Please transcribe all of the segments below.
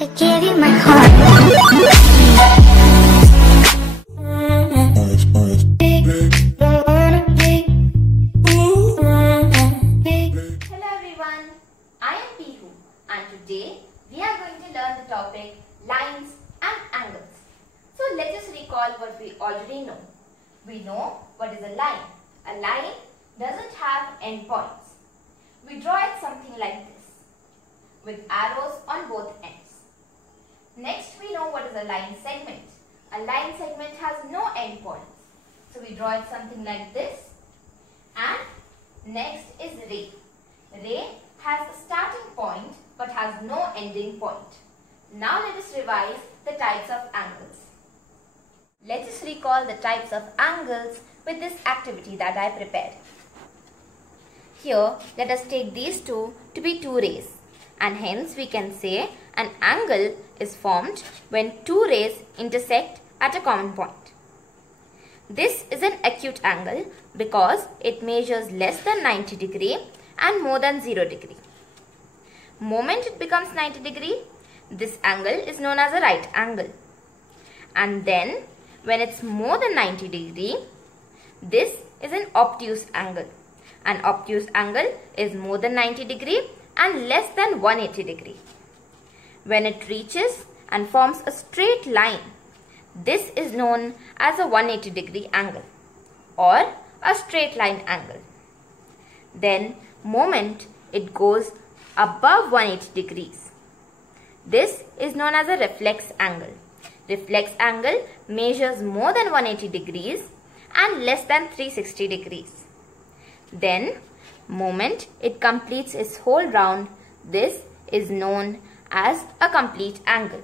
I gave you my heart. Hello everyone, I am Pihu and today we are going to learn the topic lines and angles. So let us recall what we already know. We know what is a line. A line doesn't have endpoints. We draw it something like this with arrows on both ends. Next we know what is a line segment. A line segment has no endpoints. So we draw it something like this. And next is ray. Ray has a starting point but has no ending point. Now let us revise the types of angles. Let us recall the types of angles with this activity that I prepared. Here let us take these two to be two rays, and hence we can say an angle is formed when two rays intersect at a common point. This is an acute angle because it measures less than 90 degree and more than 0 degree. Moment it becomes 90 degree, this angle is known as a right angle. And then when it's more than 90 degree, this is an obtuse angle. An obtuse angle is more than 90 degree and less than 180 degree. When it reaches and forms a straight line, this is known as a 180 degree angle or a straight line angle. Then moment it goes above 180 degrees. This is known as a reflex angle. Reflex angle measures more than 180 degrees and less than 360 degrees. Then moment it completes its whole round, this is known as a complete angle.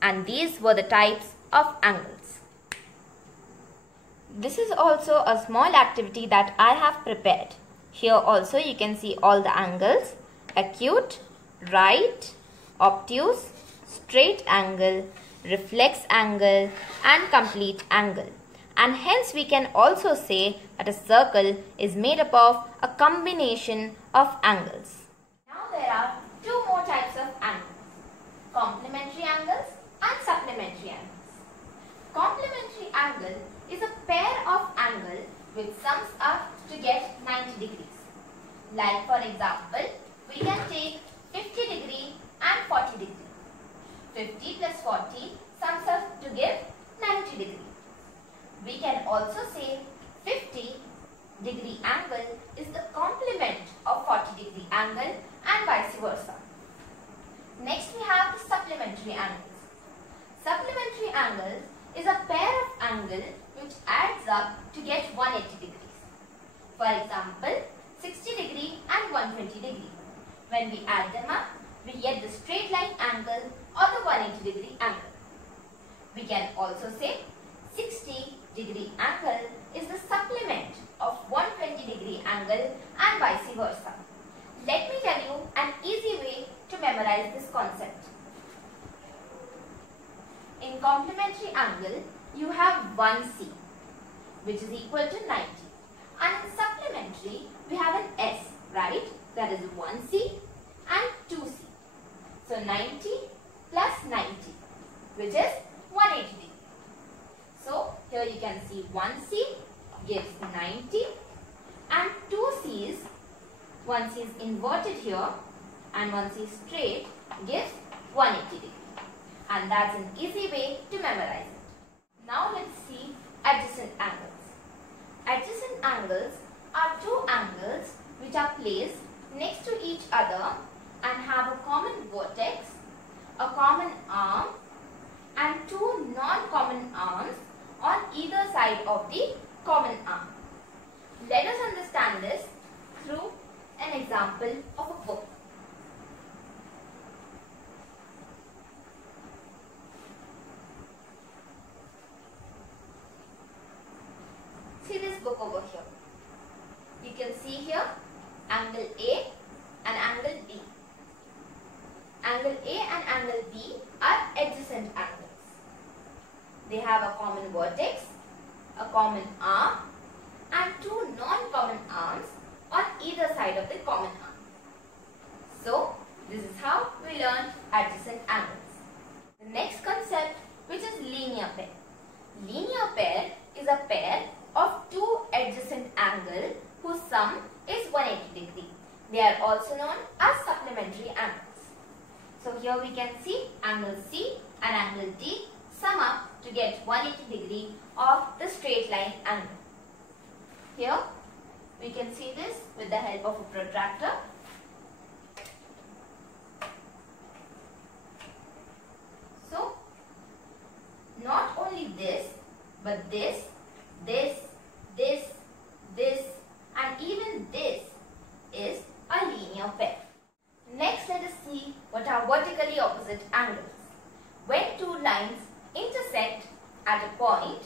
And these were the types of angles. This is also a small activity that I have prepared. Here also you can see all the angles: acute, right, obtuse, straight angle, reflex angle and complete angle. And hence we can also say that a circle is made up of a combination of angles. Now there are two more types of angles: complementary angles and supplementary angles. Complementary angle is a pair of angles which sums up to get 90 degrees. Like for example, we can take 50 degree and 40 degree. 50 plus 40 sums up to give 90 degree. We can also say 50 degree angle is the complement of 40 degree angle and vice versa. Next we have the supplementary angles. Supplementary angles is a pair of angles which adds up to get 180 degrees. For example, 60 degree and 120 degree. When we add them up, we get the straight line angle or the 180 degree angle. We can also say 60 degree angle is the supplement of 120 degree angle and vice versa. Let me tell you an easy way to memorize this concept. In complementary angle, you have 1C, which is equal to 90. And in supplementary, we have an S, right? That is 1C and 2C. So 90 plus 90, which is 180 degree. So here you can see 1C gives 90 and 2C's, 1C is inverted here and 1C straight gives 180 degree. And that's an easy way to memorize it. Now let's see adjacent angles. Adjacent angles are two angles which are placed next to each other and have a common vertex, a common arm and two non-common arms on either side of the common arm. Let us understand this through an example of a book. See this book over here. You can see here angle A and angle B. Angle A and angle B are adjacent angles. They have a common vertex, a common arm and two non-common arms on either side of the common arm. So this is how we learn adjacent angles. is a pair of two adjacent angles whose sum is 180 degree. They are also known as supplementary angles. So here we can see angle C and angle D sum up to get 180 degree of the straight line angle. Here we can see this with the help of a protractor. So not only this, but this, and even this is a linear pair. Next, let us see what are vertically opposite angles. When two lines intersect at a point,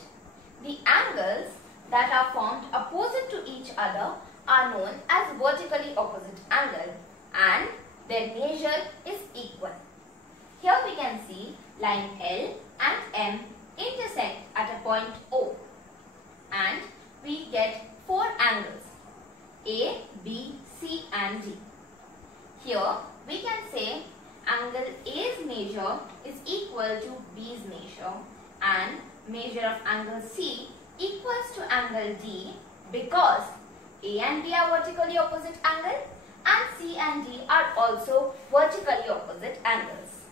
the angles that are formed opposite to each other are known as vertically opposite angle and their measure is equal. Here we can see line L and M intersect at a point O and we get four angles A, B, C and D. Here we can say angle A's measure is equal to B's measure and measure of angle C equals to angle D because A and B are vertically opposite angle and C and D are also vertically opposite angles.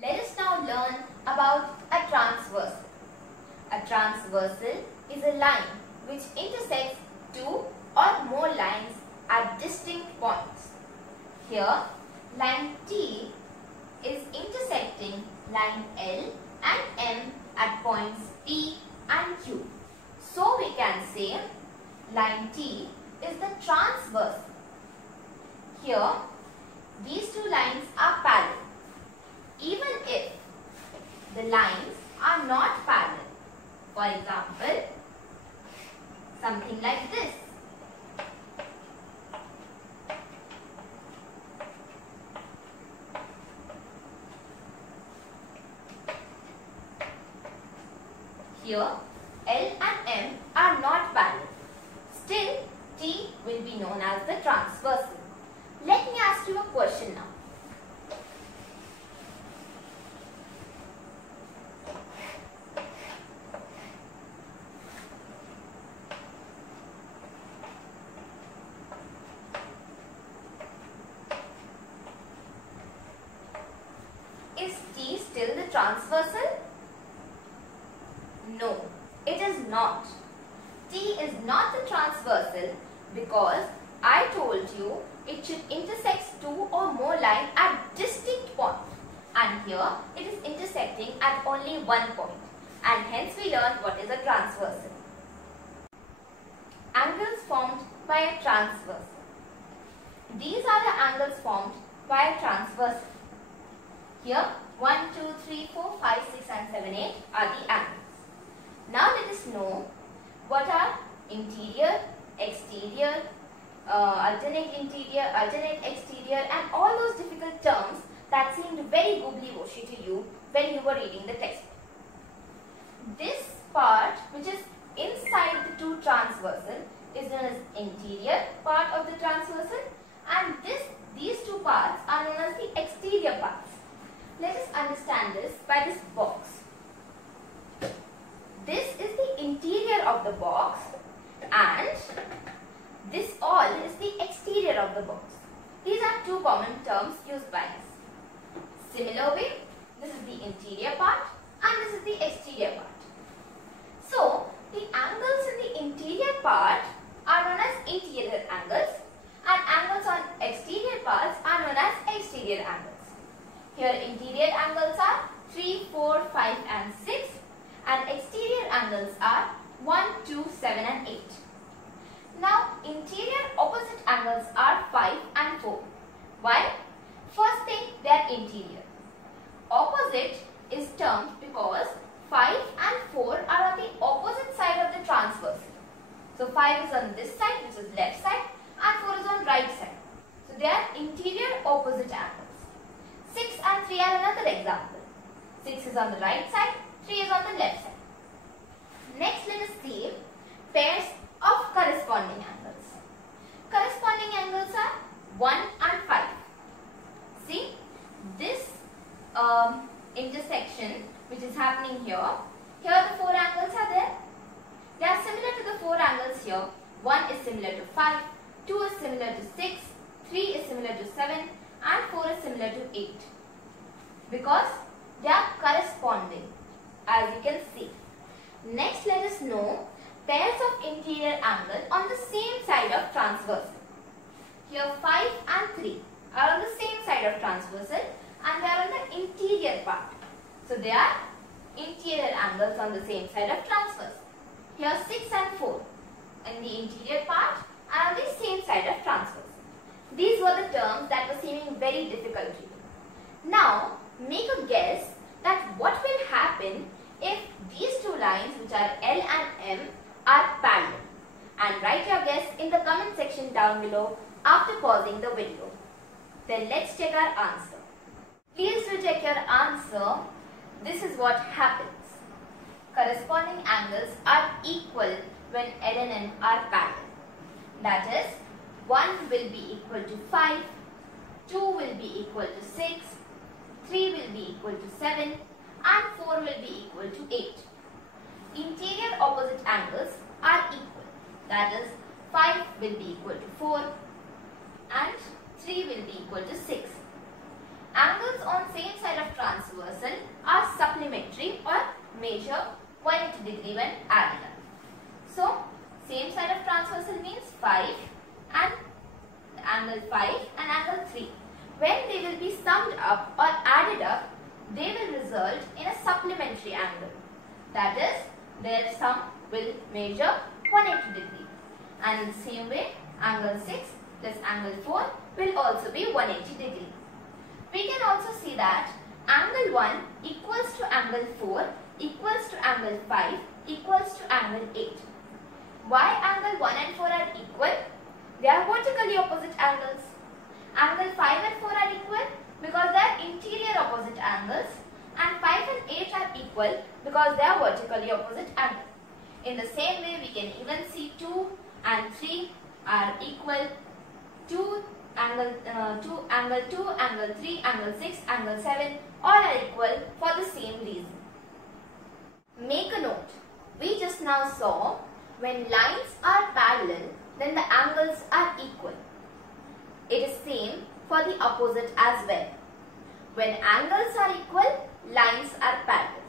Let us now learn about a transversal. A transversal is a line which intersects two or more lines at distinct points. Here, line T is intersecting line L and M at points P and Q. So we can say line T is the transversal. Here, these two lines are parallel. Even if the lines are not parallel. For example, something like this. Here, L and M are not parallel. Still, T will be known as the transversal. Let me ask you a question now. Is T still the transversal? No, it is not. T is not the transversal because I told you it should intersect two or more lines at distinct points. And here it is intersecting at only one point. And hence we learned what is a transversal. Angles formed by a transversal. These are the angles formed by a transversal. Here 1, 2, 3, 4, 5, 6 and 7, 8 are the angles. Now let us know what are interior, exterior, alternate interior, alternate exterior and all those difficult terms that seemed very googly-wooshy to you when you were reading the text. This part which is inside the two transversal is known as interior part of the transversal and these two parts are known as the exterior parts. Let us understand this by this box. This is the interior of the box and this all is the exterior of the box. These are two common terms used by us. Similar way, this is the interior part and this is the exterior part. So, the angles in the interior part are known as interior angles and angles on exterior parts are known as exterior angles. Here interior angles are 3, 4, 5 and 6 and exterior angles are 1, 2, 7 and 8. Now interior opposite angles are 5 and 4. Why? First thing, they are interior. Opposite is termed because 5 and 4 are on the opposite side of the transversal. So 5 is on this side, which is left side, and 4 is on right side. So they are interior opposite angles. 6 and 3 are another example. 6 is on the right side, 3 is on the left side. Next, let us see pairs of corresponding angles. Corresponding angles are 1 and 5. See, this intersection which is happening here, here the 4 angles are there. They are similar to the 4 angles here. 1 is similar to 5, 2 is similar to 6, 3 is similar to 7 and 4 is similar to 8. Because they are corresponding, as you can see. Next, let us know pairs of interior angle on the same side of transversal. Here 5 and 3 are on the same side of transversal and they are on the interior part. So they are interior angles on the same side of transversal. Here 6 and 4 in the interior part and on the same side of transversal. These were the terms that were seeming very difficult to you. Now make a guess that what will happen if these two lines, which are L and M, are parallel, and write your guess in the comment section down below after pausing the video. Then let's check our answer. Please do check your answer. This is what happens. Corresponding angles are equal when L and M are parallel. That is, 1 will be equal to 5, 2 will be equal to 6, 3 will be equal to 7 and 4 will be equal to 8. Interior opposite angles are equal. That is, 5 will be equal to 4 and 3 will be equal to 6. Angles on same side of transversal are supplementary or measure 180 degree when added up. So, same side of transversal means 5 and angle 5 and angle 3. When they will be summed up or added up, they will result in a supplementary angle. That is, their sum will measure 180 degree. And in the same way, angle 6 plus angle 4 will also be 180 degree. We can also see that angle 1 equals to angle 4 equals to angle 5 equals to angle 8. Why angle 1 and 4 are equal? They are vertically opposite angles. Angle 5 and 4 are equal because they are interior opposite angles, and 5 and 8 are equal because they are vertically opposite angles. In the same way, we can even see 2 and 3 are equal. 2, angle 2, angle 3, angle 6, angle 7 all are equal for the same reason. Make a note. We just now saw when lines are parallel, then the angles are equal. It is same for the opposite as well. When angles are equal, lines are parallel.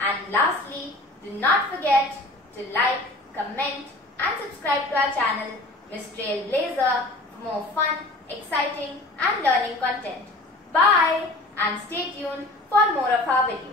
And lastly, do not forget to like, comment and subscribe to our channel Miss Trailblazer for more fun, exciting and learning content. Bye and stay tuned for more of our videos.